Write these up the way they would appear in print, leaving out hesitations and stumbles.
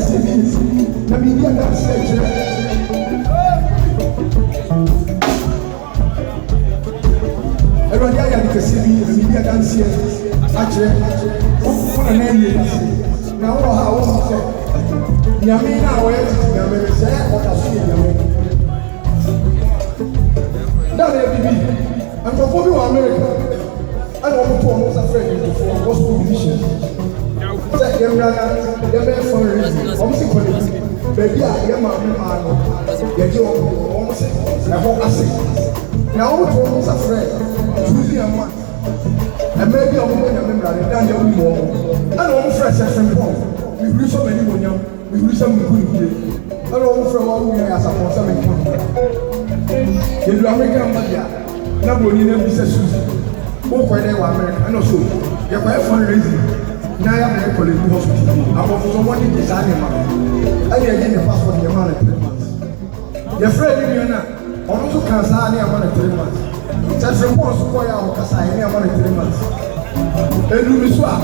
CB. Let me get that section. Everybody, I am the CB. Let me get that section. Actually, what a name. Now, how was it? Yamina, where is it? Yamina, say, what I see. Now, I'm from America. I don't want to afraid of for gospel musicians. Say, you're very funny. Obviously, baby, you're my man. You're almost now, I'm almost afraid. Choosing a man. And maybe I'm going to remember that you're more. I don't fresh as a form. We lose so many money. We lose some good. I don't from all we as a person. You're American Madia. Now, we need to be who for they were American, and also you're quite fundraising. Now I am calling the hospital. I'm for someone in this animal. I get a passport in the man 3 months. Your friend in Yana, also can say I am 3 months. That's a most boy out of Kasai, I am 3 months. And you swap.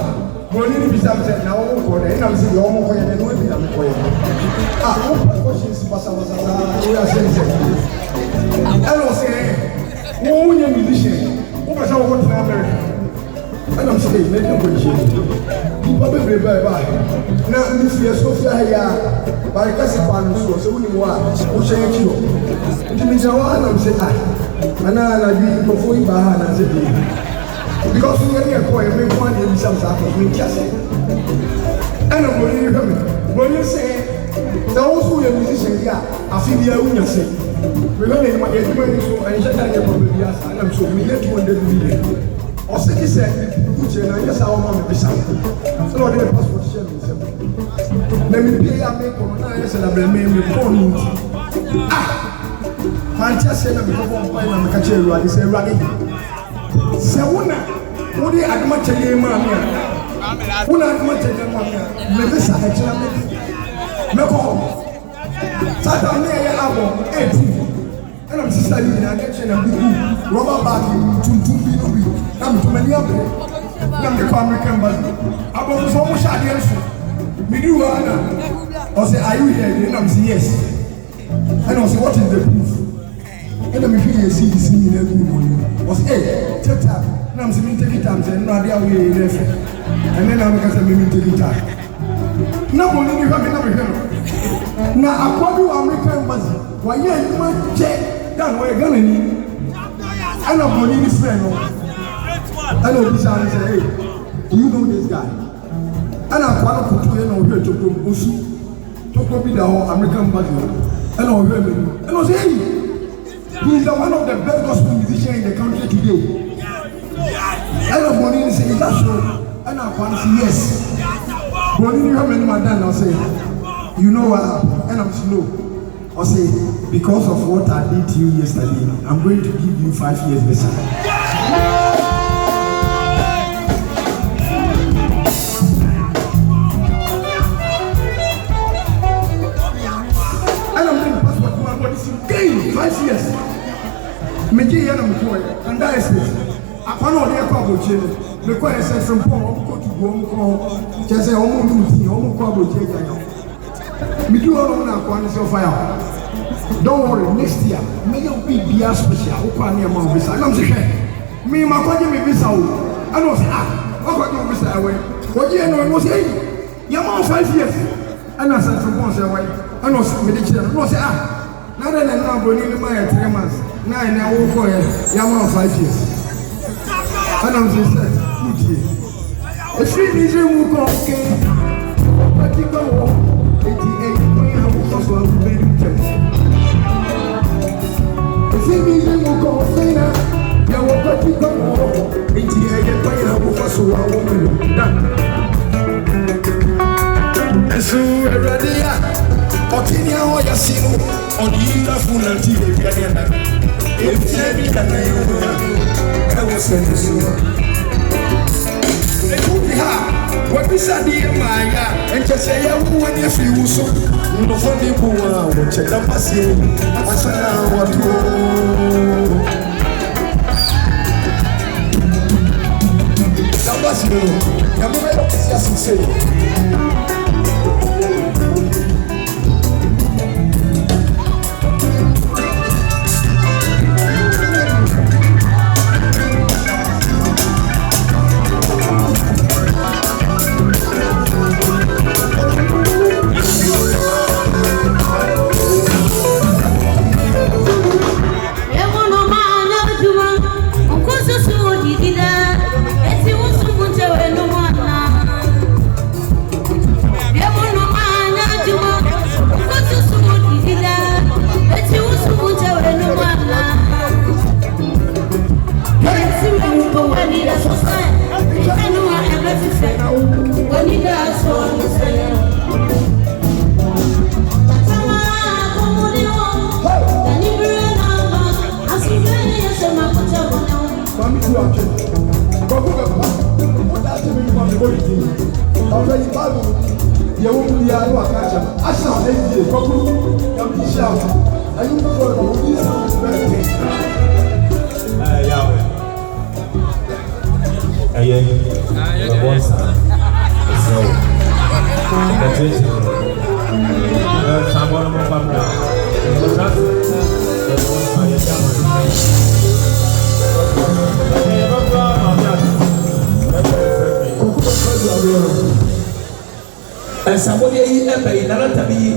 Money be something now, and I'm saying, you're more than you will be. Ah, questions, we are saying, I don't say, who are musician? Who was our in America? And I'm saying, make no question. People be by. Now, this year, Sophia here, by Cassipan, so we want to change you. It means I want to say, and I'll be before you behind and say, because we are here for every one in some sort of me, just and I'm going to hear me. When you say, those who are musicians here, I feel the own say. We're going to get money so I shut down your property and I'm so we get 200 million. Or 60 cents, which I guess our mom is so not the passport share me. Let me pay a make on nice and I blame me for me. Manchester and I'm going to catch you. I say, Raggy. Sawuna, what do you add much of your mamma? Who not much of your mamma? Melissa, I tell me. No. Saturday album 18. And I'm studying and getting a book, rubber bag, to I'm too many of them. I'm the American bus. I was so much against Miduana. I say, are you here? And I'm saying, yes. And I say, what is the proof? And I'm here, see this in every morning. I say, hey, take time. And I'm saying, take it time. And now they are way left. And then I'm going to take it time. No one will have it. Now, I probably American embassy. Why, yeah, you might check down where you're going to need. I know money is friend. I know this guy say, hey, do you know this guy? And I want to put you here to go to be the whole American embassy. And I'll hear me. And I'll say, hey, he is one of the best gospel musicians in the country today. I know money is saying that's so. And I want to say, yes. Money, you have many madam, I'll say, you know what happened? And I'm slow. I'll say, because of what I did to you yesterday, I'm going to give you 5 years visa. And I'm going to passport to my body. Hey, 5 years. And that is it. I can't know the problem. The question from Paul, go to go, just say, me do all of that fire. Don't worry, next year, may you be special. Open your mouth, and I'm saying, me, my father, me, visa. I don't say, what do you visa away? What do you know? I was saying, you're 5 years. And I said, from once away, I know some medication. I say, now that I'm not going to my 3 months, now I will go here, you're 5 years. And I'm saying, good year. If you need to move on, but you go. What is a dear Maya? And just say, I want you feel so. No funny boy, check up a scene. I said, what to Sabasino, I'm going to say. Ọ̀fẹ́ yìí báàbò yẹ̀wò mu di àánú àkàṣà. Aṣọ àwọn ẹ̀yìn yìí kọ́kú yàrá iṣẹ́ àwọn. Ayé ń fọ ọ̀rọ̀ òní sí bẹ́ẹ̀ tẹ̀. Yàwé. Ẹyẹ ìrọ̀bọ̀ nsà ẹ̀sẹ̀ wò. Ẹ̀kẹ́tẹ́ ṣe sàmọ́ ọmọ pàmò. Ọ̀sán ẹ̀sọ́ ayé jáwé. Ẹ̀yẹ bá gbọ́ àwọn àti Nsabode yi ebe yi nana tabi yi